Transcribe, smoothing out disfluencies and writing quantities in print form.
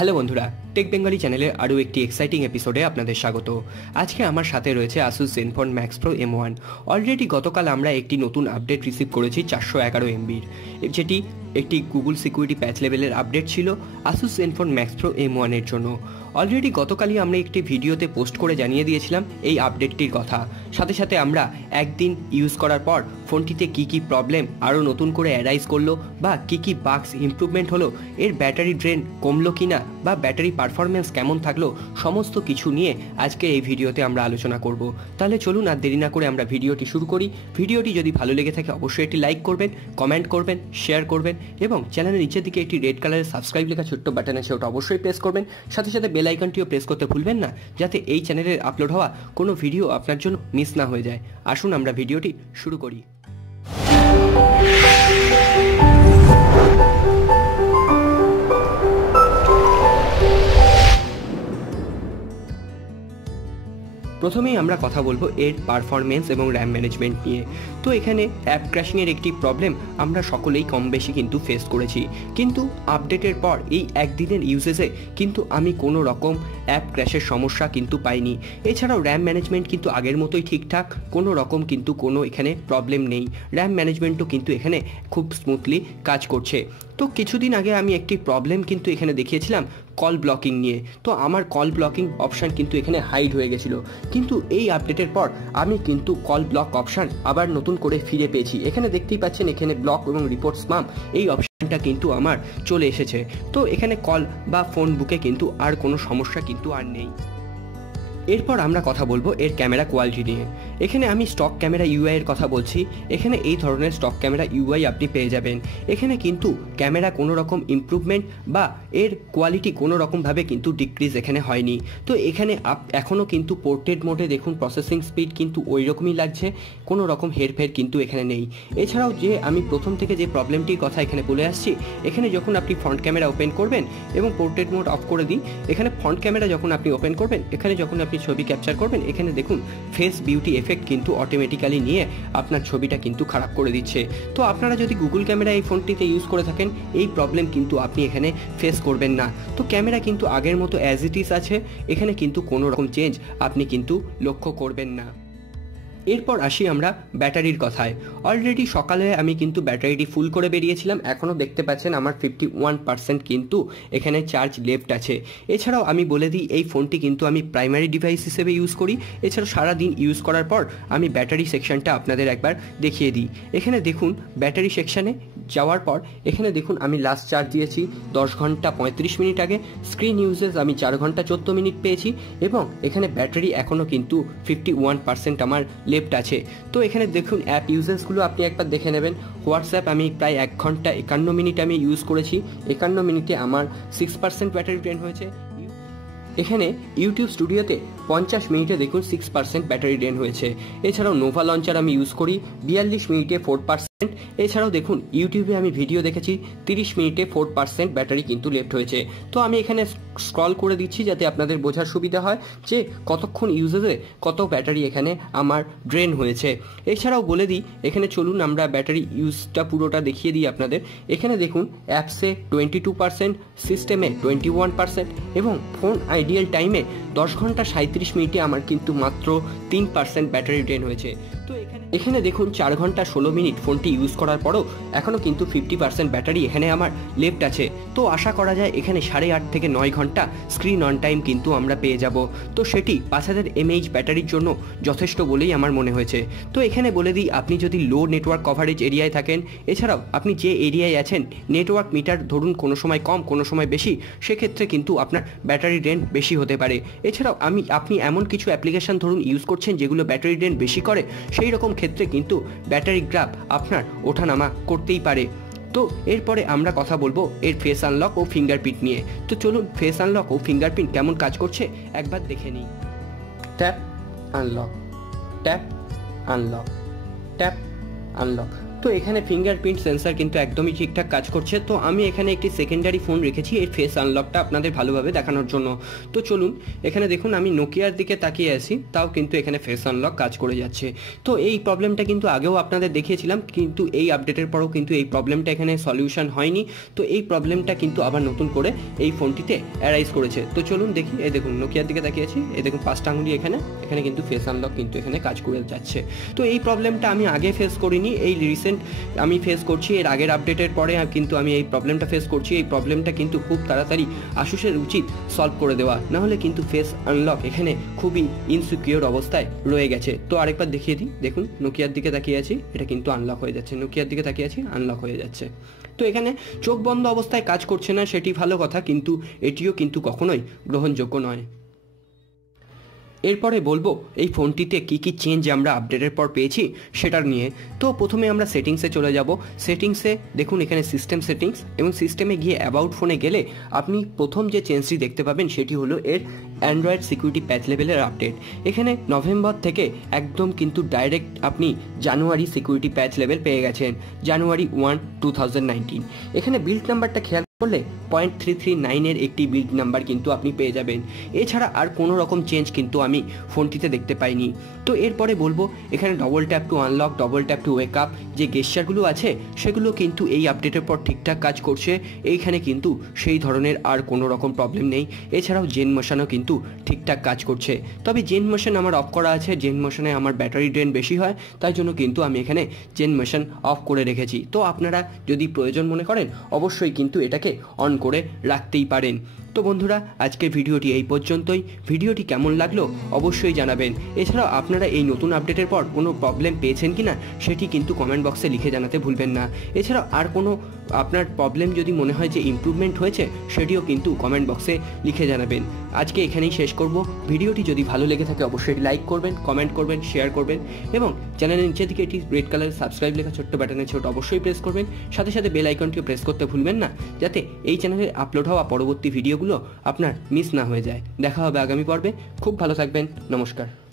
Hello বন্ধুরা, take Bengali চ্যানেলের আরও একটি এক্সাইটিং এপিসোডে আপনাদের স্বাগত। আজকে আমার সাথে রয়েছে Asus ZenFone max pro M1। Already গতকাল আমরা একটি নতুন আপডেট রিসিভ করেছি 411 MBর, যেটি একটি গুগল সিকিউরিটি প্যাচ লেভেলের আপডেট ছিল Asus ZenFone max pro M1 এর জন্য। অলরেডি গতকালই আমরা একটি ভিডিওতে পোস্ট করে জানিয়ে দিয়েছিলাম এই আপডেটটির কথা। সাথে সাথে আমরা একদিন ইউজ করার পর ফোনটিতে কী কী প্রবলেম আরও নতুন করে অ্যারাইজ করলো বা কী কী বাগস ইমপ্রুভমেন্ট হলো, এর ব্যাটারি ড্রেন কমলো কিনা বা ব্যাটারি পারফরমেন্স কেমন থাকলো, সমস্ত কিছু নিয়ে আজকে এই ভিডিওতে আমরা আলোচনা করব। তাহলে চলুন আর দেরি না করে আমরা ভিডিওটি শুরু করি। ভিডিওটি যদি ভালো লেগে থাকে অবশ্যই একটি লাইক করবেন, কমেন্ট করবেন, শেয়ার করবেন এবং চ্যানেলের নিচের দিকে একটি রেড কালারের সাবস্ক্রাইব লেখা ছোট্ট বাটন আছে, ওটা অবশ্যই প্রেস করবেন। সাথে সাথে বেল আইকনটিও প্রেস করতে ভুলবেন না, যাতে এই চ্যানেলের আপলোড হওয়া কোনো ভিডিও আপনার জন্য মিস না হয়ে যায়। আসুন আমরা ভিডিওটি শুরু করি। প্রথমেই আমরা কথা বলবো এর পারফরমেন্স এবং র্যাম ম্যানেজমেন্ট নিয়ে। তো এখানে অ্যাপ ক্র্যাশিংয়ের একটি প্রবলেম আমরা সকলেই কম বেশি কিন্তু ফেস করেছি, কিন্তু আপডেটের পর এই একদিনের ইউজেসে কিন্তু আমি কোনো রকম অ্যাপ ক্র্যাশের সমস্যা কিন্তু পাইনি। এছাড়াও র্যাম ম্যানেজমেন্ট কিন্তু আগের মতোই ঠিকঠাক, কোনো রকম কিন্তু কোনো এখানে প্রবলেম নেই। র্যাম ম্যানেজমেন্টও কিন্তু এখানে খুব স্মুথলি কাজ করছে। তো কিছুদিন আগে আমি একটি প্রবলেম কিন্তু এখানে দেখিয়েছিলাম কল ব্লকিং নিয়ে। তো আমার কল ব্লকিং অপশান কিন্তু এখানে হাইড হয়ে গেছিলো, কিন্তু এই আপডেটের পর আমি কিন্তু কল ব্লক অপশান আবার নতুন করে ফিরে পেয়েছি। এখানে দেখতেই পাচ্ছেন, এখানে ব্লক এবং রিপোর্ট স্পাম এই অপশানটা কিন্তু আমার চলে এসেছে। তো এখানে কল বা ফোন বুকে কিন্তু আর কোনো সমস্যা কিন্তু আর নেই। এরপর আমরা কথা বলবো এর ক্যামেরা কোয়ালিটি নিয়ে। এখানে আমি স্টক ক্যামেরা ইউআই এর কথা বলছি। এখানে এই ধরনের স্টক ক্যামেরা ইউআই আপনি পেয়ে যাবেন। এখানে কিন্তু ক্যামেরা কোনো রকম ইমপ্রুভমেন্ট বা এর কোয়ালিটি কোনো রকমভাবে কিন্তু ডিক্রিজ এখানে হয়নি। তো এখানে এখনও কিন্তু পোর্ট্রেট মোডে দেখুন প্রসেসিং স্পিড কিন্তু ওই রকমই লাগছে, কোনো রকম হেরফের কিন্তু এখানে নেই। এছাড়াও যে আমি প্রথম থেকে যে প্রবলেমটির কথা এখানে বলে আসছি, এখানে যখন আপনি ফ্রন্ট ক্যামেরা ওপেন করবেন এবং পোর্ট্রেট মোড অফ করে দিই, এখানে ফ্রন্ট ক্যামেরা যখন আপনি ওপেন করবেন, এখানে যখন আপনি ছবি ক্যাপচার করবেন, এখানে দেখুন ফেস বিউটি এফেক্ট কিন্তু অটোমেটিক্যালি নিয়ে আপনার ছবিটা কিন্তু খারাপ করে দিচ্ছে। তো আপনারা যদি গুগল ক্যামেরা এই ফোনটিতে ইউজ করে থাকেন, এই প্রবলেম কিন্তু আপনি এখানে ফেস করবেন না। তো ক্যামেরা কিন্তু আগের মতো অ্যাজ ইট ইজ আছে, এখানে কিন্তু কোনো রকম চেঞ্জ আপনি কিন্তু লক্ষ্য করবেন না। এরপর আসি আমরা ব্যাটারির কথায়। অলরেডি সকালে আমি কিন্তু ব্যাটারিটি ফুল করে বেরিয়েছিলাম। এখনও দেখতে পাচ্ছেন আমার 51% কিন্তু এখানে চার্জ লেফট আছে। এছাড়াও আমি বলে দিই, এই ফোনটি কিন্তু আমি প্রাইমারি ডিভাইস হিসেবে ইউজ করি। এছাড়াও সারাদিন ইউজ করার পর আমি ব্যাটারি সেকশনটা আপনাদের একবার দেখিয়ে দিই। এখানে দেখুন ব্যাটারি সেকশানে যাওয়ার পর এখানে দেখুন আমি লাস্ট চার্জ দিয়েছি 10 ঘন্টা 35 মিনিট আগে। স্ক্রিন ইউজেস আমি 4 ঘন্টা 14 মিনিট পেয়েছি এবং এখানে ব্যাটারি এখনও কিন্তু 51% আমার লেফট আছে। তো এখানে দেখুন অ্যাপ ইউজেসগুলো আপনি একবার দেখে নেবেন। হোয়াটসঅ্যাপ আমি প্রায় 1 ঘন্টা 51 মিনিট আমি ইউজ করেছি। 51 মিনিটে আমার 6% ব্যাটারি ড্রেন হয়েছে। এখানে ইউটিউব স্টুডিওতে 50 মিনিটে দেখুন 6% ব্যাটারি ড্রেন হয়েছে। এছাড়াও নোভা লঞ্চার আমি ইউজ করি 42 মিনিটে 4%। এছাড়াও দেখুন ইউটিউবে আমি ভিডিও দেখেছি 30 মিনিটে 4% ব্যাটারি কিন্তু লেফট হয়েছে। তো আমি এখানে স্ক্রল করে দিচ্ছি যাতে আপনাদের বোঝার সুবিধা হয় যে কতক্ষণ ইউজেসে কত ব্যাটারি এখানে আমার ড্রেন হয়েছে। এছাড়াও বলে দিই, এখানে চলুন আমরা ব্যাটারি ইউজটা পুরোটা দেখিয়ে দিই আপনাদের। এখানে দেখুন অ্যাপসে 22%, সিস্টেমে 21% এবং ফোন আইডিয়াল টাইমে 10 ঘন্টা 37 মিনিটে আমার কিন্তু মাত্র 3% ব্যাটারি ড্রেন হয়েছে। তো এখানে দেখুন 4 ঘন্টা 16 মিনিট ফোনটি ইউজ করার পরও এখনও কিন্তু 50% ব্যাটারি এখানে আমার লেফট আছে। তো আশা করা যায় এখানে 8.5 থেকে 9 ঘন্টা স্ক্রিন অন টাইম কিন্তু আমরা পেয়ে যাব। তো সেটি 5000 mAh ব্যাটারির জন্য যথেষ্ট বলেই আমার মনে হয়েছে। তো এখানে বলে দিই, আপনি যদি লো নেটওয়ার্ক কভারেজ এরিয়ায় থাকেন, এছাড়াও আপনি যে এরিয়ায় আছেন নেটওয়ার্ক মিটার ধরুন কোনো সময় কম কোনো সময় বেশি, সেক্ষেত্রে কিন্তু আপনার ব্যাটারি ড্রেন বেশি হতে পারে। এছাড়াও আপনি এমন কিছু অ্যাপ্লিকেশান ধরুন ইউজ করছেন যেগুলো ব্যাটারি ড্রেন বেশি করে, সেই রকম ক্ষেত্রে কিন্তু ব্যাটারি গ্রাফ আপনার ওঠানামা করতেই পারে। তো এরপরে আমরা কথা বলবো এর ফেস আনলক ও ফিঙ্গারপ্রিন্ট নিয়ে। তো চলুন ফেস আনলক ও ফিঙ্গারপ্রিন্ট কেমন কাজ করছে একবার দেখে নিই। Tap unlock, tap unlock, tap unlock. তো এখানে ফিঙ্গারপ্রিন্ট সেন্সার কিন্তু একদমই ঠিকঠাক কাজ করছে। তো আমি এখানে একটি সেকেন্ডারি ফোন রেখেছি এই ফেস আনলকটা আপনাদের ভালোভাবে দেখানোর জন্য। তো চলুন এখানে দেখুন আমি নোকিয়ার দিকে তাকিয়ে আছি, তাও কিন্তু এখানে ফেস আনলক কাজ করে যাচ্ছে। তো এই প্রবলেমটা কিন্তু আগেও আপনাদের দেখিয়েছিলাম, কিন্তু এই আপডেটের পরেও কিন্তু এই প্রবলেমটা এখানে সলিউশন হয়নি। তো এই প্রবলেমটা কিন্তু আবার নতুন করে এই ফোনটিতে অ্যারাইজ করেছে। তো চলুন দেখি, এই দেখুন নোকিয়ার দিকে তাকিয়েছি, এই দেখুন 5টা আঙুলি এখানে কিন্তু ফেস আনলক কিন্তু এখানে কাজ করে যাচ্ছে। তো এই প্রবলেমটা আমি আগে ফেস করিনি, এই রিসেন্ট আমি ফেস করছি। এর আগের আপডেটের পরে কিন্তু আমি এই প্রবলেমটা ফেস করছি। এই প্রবলেমটা কিন্তু খুব তাড়াতাড়ি আসুসের উচিত সলভ করে দেওয়া, নাহলে কিন্তু ফেস আনলক এখানে খুবই ইনসিকিউর অবস্থায় রয়ে গেছে। তো আরেকবার দেখিয়ে দিই, দেখুন নোকিয়ার দিকে তাকিয়ে আছি, এটা কিন্তু আনলক হয়ে যাচ্ছে, নোকিয়ার দিকে তাকিয়ে আছি, আনলক হয়ে যাচ্ছে। তো এখানে চোখ বন্ধ অবস্থায় কাজ করছে না সেটি ভালো কথা, কিন্তু এটিও কিন্তু কখনোই গ্রহণযোগ্য নয়। এরপরে বলবো এই ফোনটিতে কী কী চেঞ্জ আমরা আপডেটের পর পেয়েছি সেটার নিয়ে। তো প্রথমে আমরা সেটিংসে চলে যাব। সেটিংসে দেখুন এখানে সিস্টেম সেটিংস, এবং সিস্টেমে গিয়ে অ্যাবাউট ফোনে গেলে আপনি প্রথম যে চেঞ্জটি দেখতে পাবেন সেটি হলো এর অ্যান্ড্রয়েড সিকিউরিটি প্যাচ লেভেলের আপডেট। এখানে নভেম্বর থেকে একদম কিন্তু ডাইরেক্ট আপনি জানুয়ারি সিকিউরিটি প্যাচ লেভেল পেয়ে গেছেন, জানুয়ারি 1, 2019। এখানে বিল্ড নাম্বারটা খেয়াল করলে 0.339 একটি বিল্ড নাম্বার কিন্তু আপনি পেয়ে যাবেন। এছাড়া আর কোনো রকম চেঞ্জ কিন্তু আমি ফোনটিতে দেখতে পাইনি। তো এরপরে বলবো এখানে double tap two unlock, double tap two wake up যে গেস্টারগুলো আছে সেগুলো কিন্তু এই আপডেটের পর ঠিকঠাক কাজ করছে। এইখানে কিন্তু সেই ধরনের আর কোনো রকম প্রবলেম নেই। এছাড়াও জেন মোশনও কিন্তু ঠিকঠাক কাজ করছে, তবে জেন মোশন আমার অফ করা আছে। জেন মোশনে আমার ব্যাটারি ড্রেন বেশি হয়, তাই জন্য কিন্তু আমি এখানে জেন মোশন অফ করে রেখেছি। তো আপনারা যদি প্রয়োজন মনে করেন অবশ্যই কিন্তু এটাকে অন করে রাখতেই পারেন। তো বন্ধুরা আজকের ভিডিওটি এই পর্যন্তই। ভিডিওটি কেমন লাগলো অবশ্যই জানাবেন। এছাড়াও আপনারা এই নতুন আপডেটের পর কোনো প্রবলেম পেয়েছেন কিনা সেটি কিন্তু কমেন্ট বক্সে লিখে জানাতে ভুলবেন না। এছাড়াও আর কোনো আপনার প্রবলেম যদি মনে হয় যে ইমপ্রুভমেন্ট হয়েছে সেটিও কিন্তু কমেন্ট বক্সে লিখে জানাবেন। আজকে এখানেই শেষ করব। ভিডিওটি যদি ভালো লেগে থাকে অবশ্যই লাইক করবেন, কমেন্ট করবেন, শেয়ার করবেন, এবং চ্যানেলের নিচের দিকে এটি রেড কালার সাবস্ক্রাইব লেখা ছোট্ট বাটনে ছোট অবশ্যই প্রেস করবেন। সাথে সাথে বেল আইকনটিও প্রেস করতে ভুলবেন না, যাতে এই চ্যানেলে আপলোড হওয়া পরবর্তী ভিডিওগুলো আপনার মিস না হয়ে যায়। দেখা হবে আগামী পর্বে। খুব ভালো থাকবেন। নমস্কার।